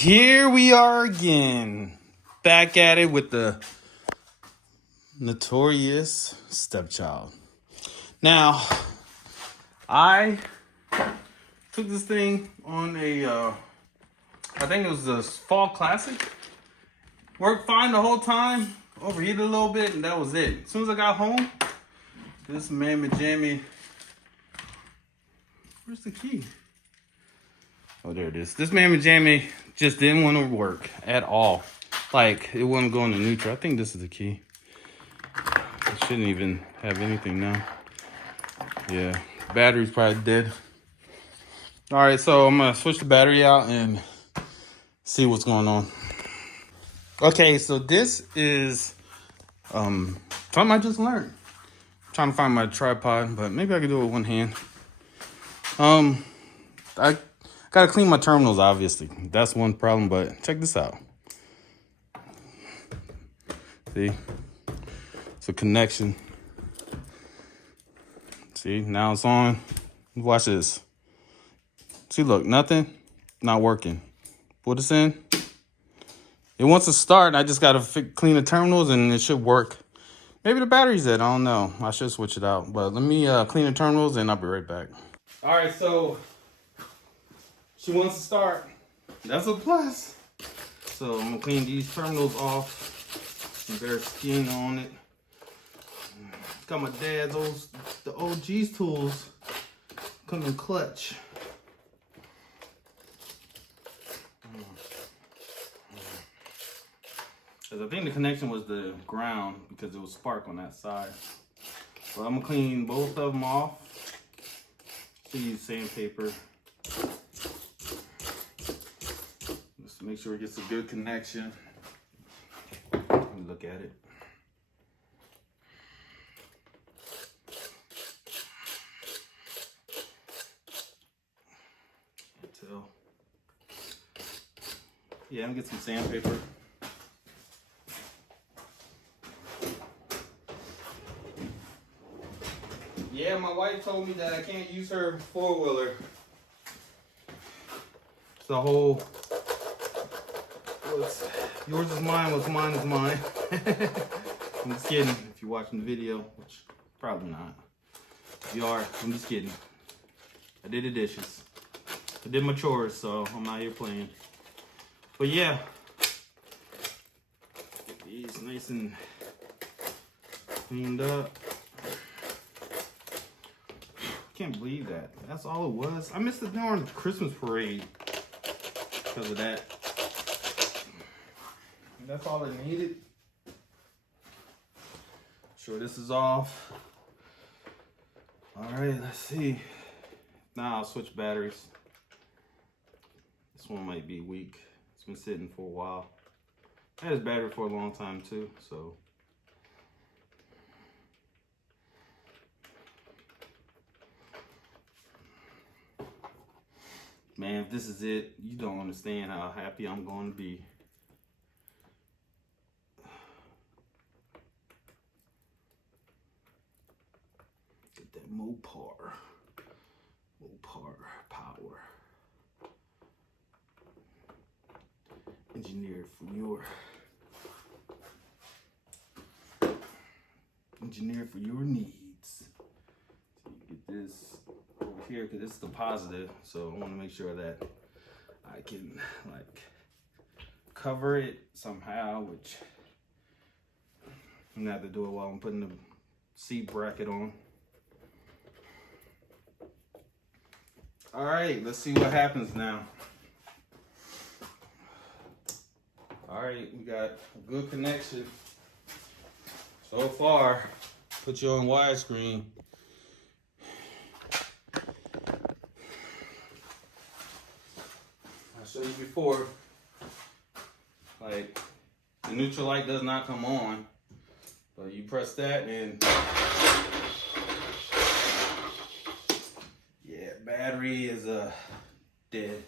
Here we are again, back at it with the notorious stepchild. Now, I took this thing on I think it was the fall classic. Worked fine the whole time, overheated a little bit, and that was it. As soon as I got home, this mammy jammy. Where's the key? Oh, there it is. This mammy jammy just didn't want to work at all. Like, it wasn't going to neutral. I think this is the key. It shouldn't even have anything now. Yeah, battery's probably dead. All right, so I'm gonna switch the battery out and see what's going on. Okay, so this is something I just learned. I'm trying to find my tripod, but maybe I can do it with one hand. I gotta clean my terminals, obviously. That's one problem, but check this out. See? It's a connection. See, now it's on. Watch this. See, look, nothing, not working. Put this in. It wants to start. I just gotta clean the terminals and it should work. Maybe the battery's dead, I don't know. I should switch it out. But let me clean the terminals and I'll be right back. All right, so she wants to start. That's a plus. So I'm gonna clean these terminals off. Some bare skin on it. Got my dad's the OG's tools. Come in clutch. Because I think the connection was the ground because it was spark on that side. So I'm gonna clean both of them off. Use sandpaper. Just to make sure it gets a good connection. Let me look at it. Can't tell. Yeah, I'm gonna get some sandpaper. Yeah, my wife told me that I can't use her four-wheeler. It's the whole, what's yours is mine, what's mine is mine. I'm just kidding if you're watching the video, which probably not. If you are, I'm just kidding. I did the dishes. I did my chores, so I'm not here playing. But yeah, get these nice and cleaned up. Can't believe that. That's all it was. I missed the darn Christmas parade because of that. And that's all I needed. Sure, this is off. All right, let's see. Now I'll switch batteries. This one might be weak. It's been sitting for a while. I had this battery for a long time too, so. Man, if this is it, you don't understand how happy I'm going to be. Get that Mopar power. Engineered for your needs. So you get this over here because it's the positive, so I want to make sure that I can like cover it somehow, which I'm gonna have to do it while I'm putting the seat bracket on. All right, let's see what happens now. All right, we got a good connection so far. Put you on widescreen. I showed you before, like the neutral light does not come on, but you press that and yeah, battery is dead.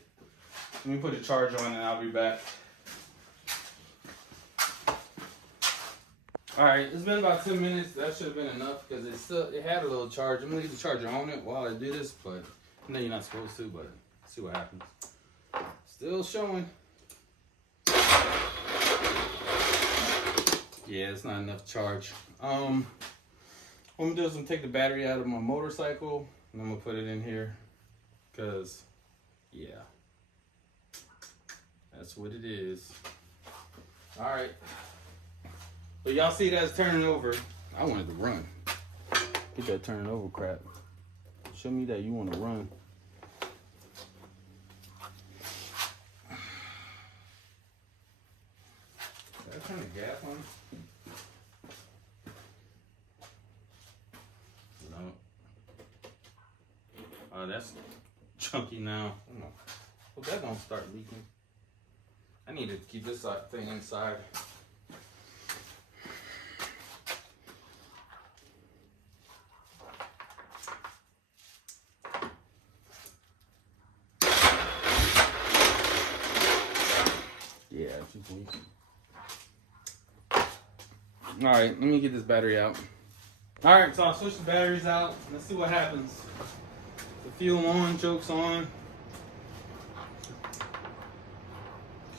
Let me put a charge on and I'll be back. All right, it's been about 10 minutes. That should have been enough because it had a little charge. I'm gonna leave the charger on it while I do this, but I know you're not supposed to, but see what happens. Still showing. Yeah, it's not enough charge. What I'm gonna do is I'm gonna take the battery out of my motorcycle and I'm gonna put it in here. Cause yeah, that's what it is. All right, but y'all see that's turning over. I wanted to run. Get that turning over crap. Show me that you want to run. Did I turn the gas on? No. Oh, that's chunky now. Hope that don't start leaking. I need to keep this thing inside. Yeah, it's just leaking. All right, let me get this battery out. All right, so I'll switch the batteries out. Let's see what happens. The fuel on, choke's on.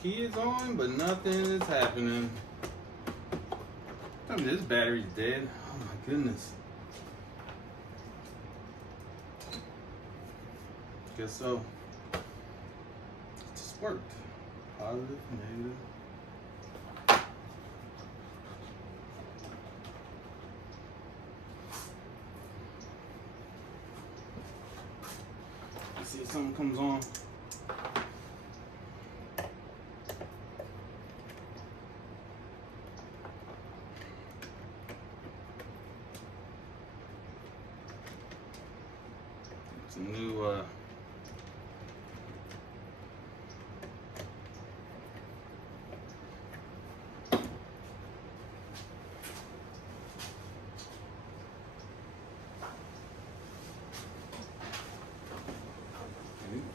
Key is on, but nothing is happening. I mean, this battery's dead. Oh my goodness. Guess so. It just worked. Positive, negative. Let's see if something comes on. Some new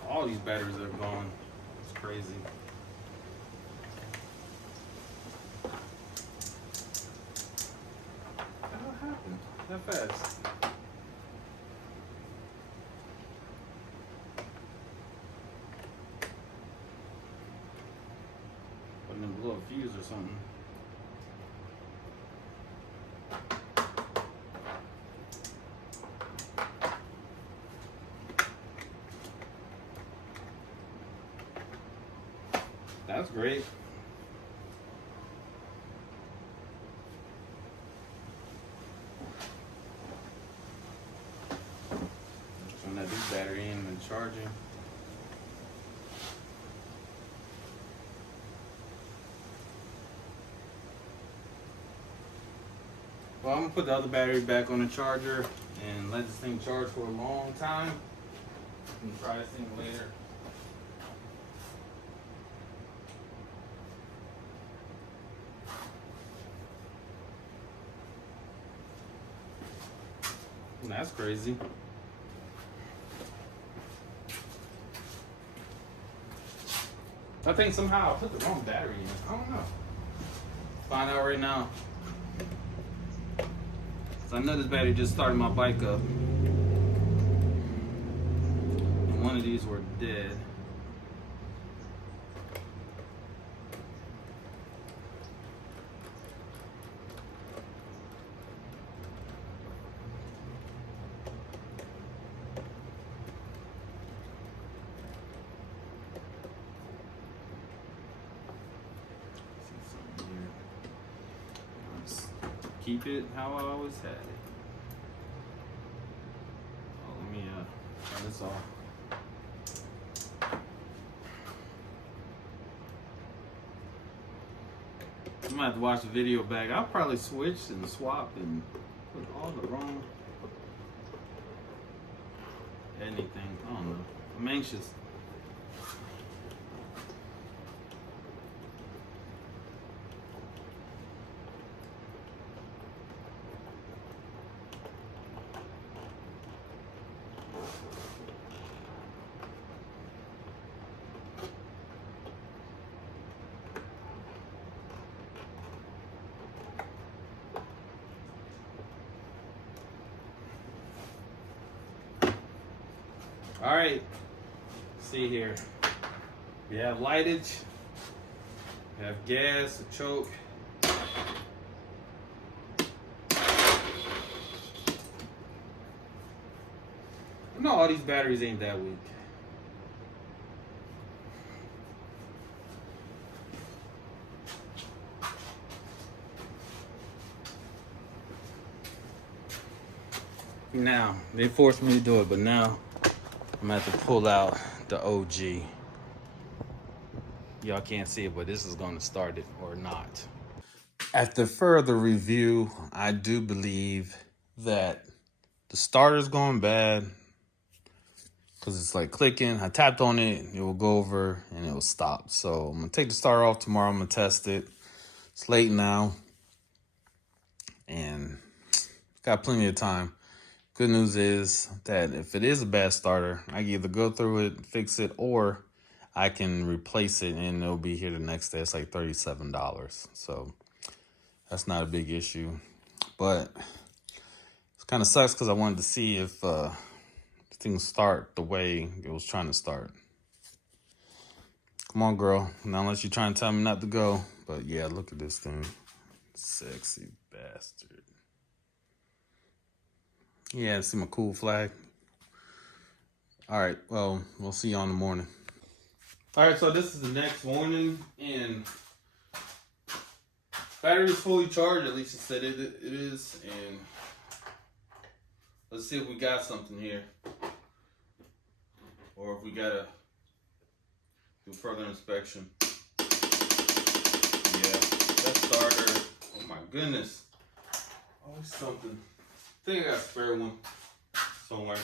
all these batteries are gone. It's crazy. What happened that fast? Putting in below a fuse or something. That's great. Turn that big battery in and charging. Well, I'm gonna put the other battery back on the charger and let this thing charge for a long time. And try this thing later. That's crazy. I think somehow I put the wrong battery in. I don't know. Find out right now. So I know this battery just started my bike up. And one of these were dead. Keep it how I always had it. Oh, let me turn this off. I might have to watch the video back. I'll probably switch and swap and put all the wrong anything. I don't know. I'm anxious. All right, see here. We have lightage, we have gas, a choke, No, all these batteries ain't that weak. Now, they forced me to do it, but now I'm gonna have to pull out the OG. Y'all can't see it, but this is gonna start it or not. After further review, I do believe that the starter's going bad because it's like clicking. I tapped on it, it will go over and it will stop. So I'm gonna take the starter off tomorrow. I'm gonna test it. It's late now and got plenty of time. Good news is that if it is a bad starter, I can either go through it, fix it, or I can replace it and it'll be here the next day. It's like $37. So that's not a big issue. But it kind of sucks because I wanted to see if things start the way it was trying to start. Come on, girl. Not unless you're trying to tell me not to go. But yeah, look at this thing. Sexy bastard. Yeah, see my cool flag. All right, well, we'll see you in the morning. All right, so this is the next morning, and battery is fully charged. At least it said it is, and let's see if we got something here, or if we gotta do further inspection. Yeah, that starter. Oh my goodness. Always something. I think I got a spare one somewhere.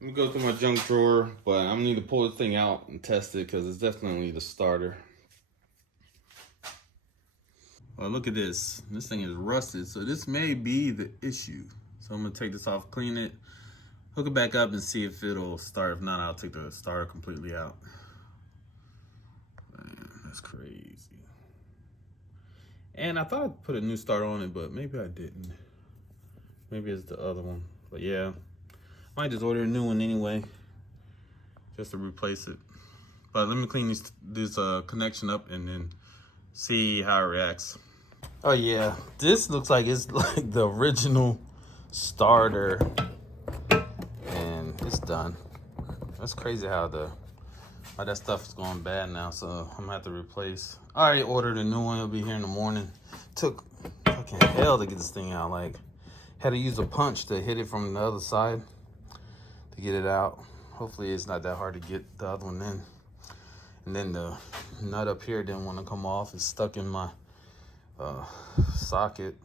Let me go through my junk drawer, but I'm gonna need to pull the thing out and test it because it's definitely the starter. Well, look at this. This thing is rusted, so this may be the issue. So I'm gonna take this off, clean it, hook it back up, and see if it'll start. If not, I'll take the starter completely out. Man, that's crazy. And I thought I put a new starter on it, but maybe I didn't. Maybe it's the other one. But yeah, I might just order a new one anyway, just to replace it. But let me clean this connection up and then see how it reacts. Oh yeah, this looks like it's like the original starter, and it's done. That's crazy how that stuff is going bad now. So I'm gonna have to replace. I already ordered a new one. It'll be here in the morning. Took fucking hell to get this thing out. Like, had to use a punch to hit it from the other side to get it out. Hopefully it's not that hard to get the other one in. And then the nut up here didn't want to come off. It's stuck in my socket.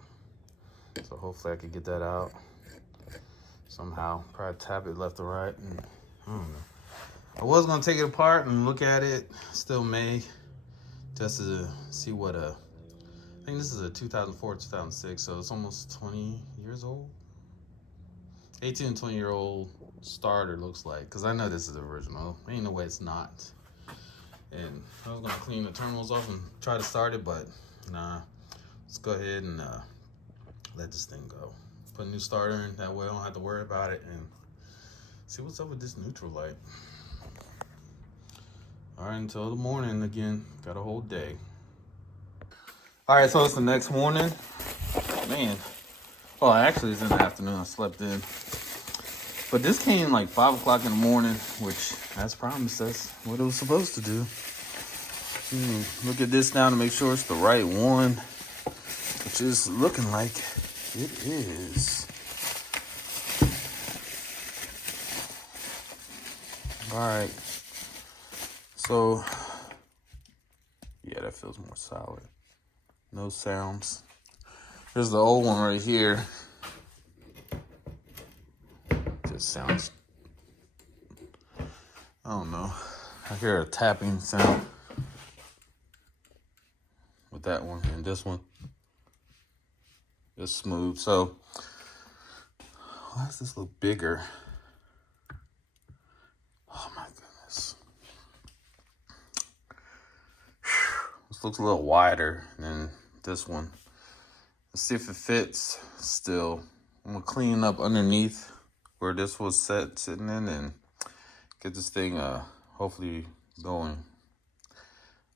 So hopefully I could get that out somehow. Probably tap it left or right. And I don't know. I was gonna take it apart and look at it. Still may, just to see what I think this is a 2004, 2006, so it's almost 20 years old. 18 and 20-year-old starter looks like, because I know this is the original. Ain't no way it's not. And I was gonna clean the terminals off and try to start it, but nah. Let's go ahead and let this thing go. Put a new starter in, that way I don't have to worry about it, and see what's up with this neutral light. All right, until the morning again. Got a whole day. All right, so it's the next morning. Man, well, actually it's in the afternoon. I slept in. But this came like 5 o'clock in the morning, which, as promised, that's what it was supposed to do. Look at this now to make sure it's the right one, which is looking like it is. All right. So, yeah, that feels more solid. No sounds. There's the old one right here. Just sounds, I don't know. I hear a tapping sound with that one, and this one is smooth. So, why does this look bigger? Oh my goodness. This looks a little wider than this one. Let's see if it fits still. I'm gonna clean up underneath where this was sitting in and get this thing hopefully going.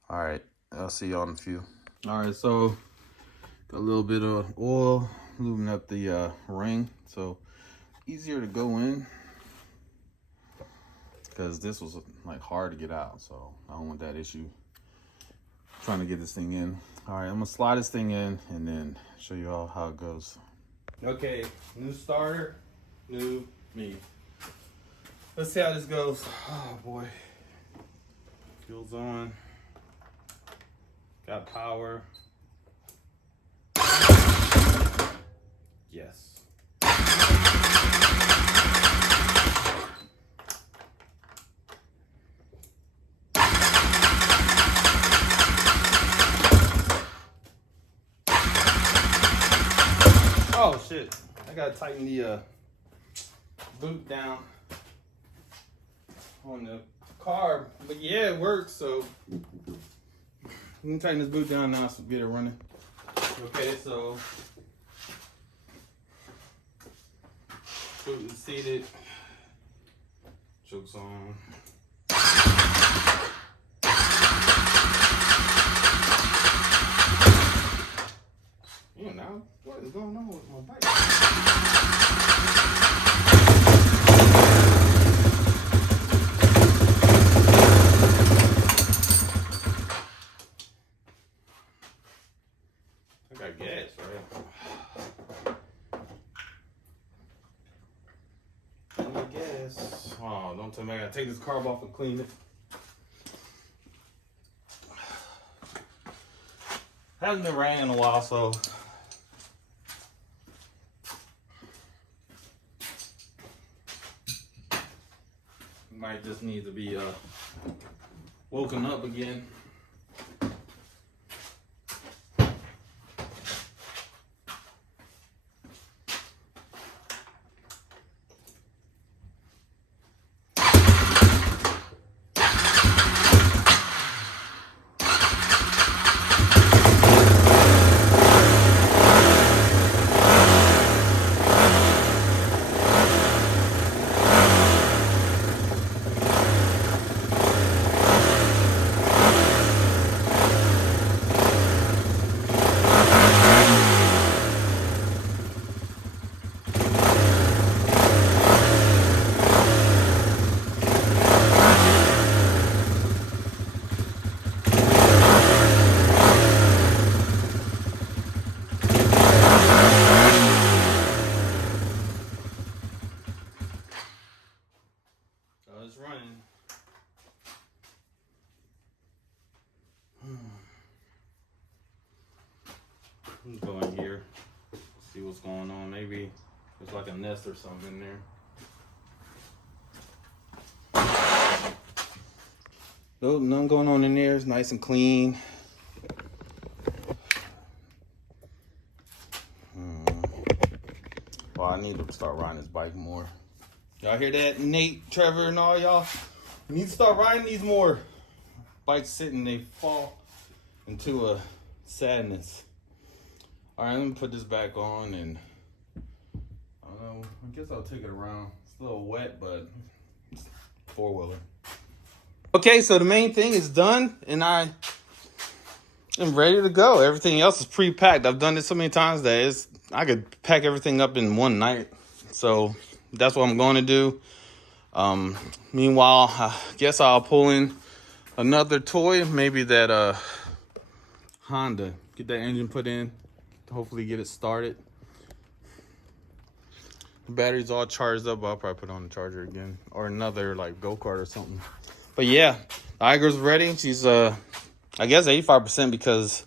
All right, I'll see y'all in a few. All right, so got a little bit of oil lubing up the ring, so easier to go in. because this was like hard to get out, so I don't want that issue. Trying to get this thing in. All right, I'm gonna slide this thing in and then show you all how it goes. Okay, new starter, new me. Let's see how this goes. Oh boy. Fuel's on. Got power. Yes. Oh shit, I gotta tighten the boot down on the carb, but yeah, it works, so you can tighten this boot down now so get it running. Okay, so boot is seated, chokes on. Now, what is going on with my bike? I got gas, right? I need gas. Oh, don't tell me I gotta take this carb off and clean it. Hasn't been raining in a while, so might just need to be woken up again. It's running. Let's go in here, see what's going on. Maybe there's like a nest or something in there. Nope, nothing going on in there. It's nice and clean. Well, I need to start riding this bike more. Y'all hear that? Nate, Trevor, and all y'all? You need to start riding these more. Bikes sitting, they fall into a sadness. All right, let me put this back on, and I don't know. I guess I'll take it around. It's a little wet, but it's four-wheeler. Okay, so the main thing is done, and I am ready to go. Everything else is pre-packed. I've done this so many times that I could pack everything up in one night. So that's what I'm going to do. Meanwhile, I guess I'll pull in another toy, maybe that Honda. Get that engine put in, hopefully get it started. The battery's all charged up, but I'll probably put it on the charger again, or another like go-kart or something. But yeah, Eiger's ready. She's I guess 85% because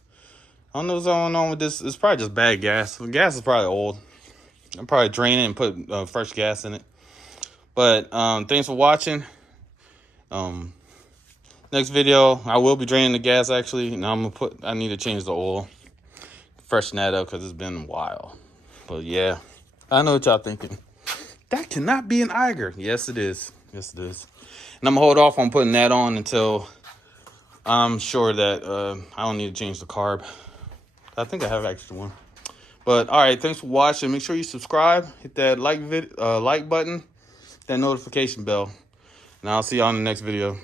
I don't know what's going on with this. It's probably just bad gas. The gas is probably old. I'll probably drain it and put fresh gas in it. But thanks for watching. Next video, I will be draining the gas actually, and I need to change the oil, freshen that up because it's been a while. But yeah, I know what y'all thinking. That cannot be an Eiger. Yes, it is. Yes, it is. And I'm gonna hold off on putting that on until I'm sure that I don't need to change the carb. I think I have an extra one. But all right, thanks for watching. Make sure you subscribe, hit that like button, that notification bell, and I'll see y'all in the next video.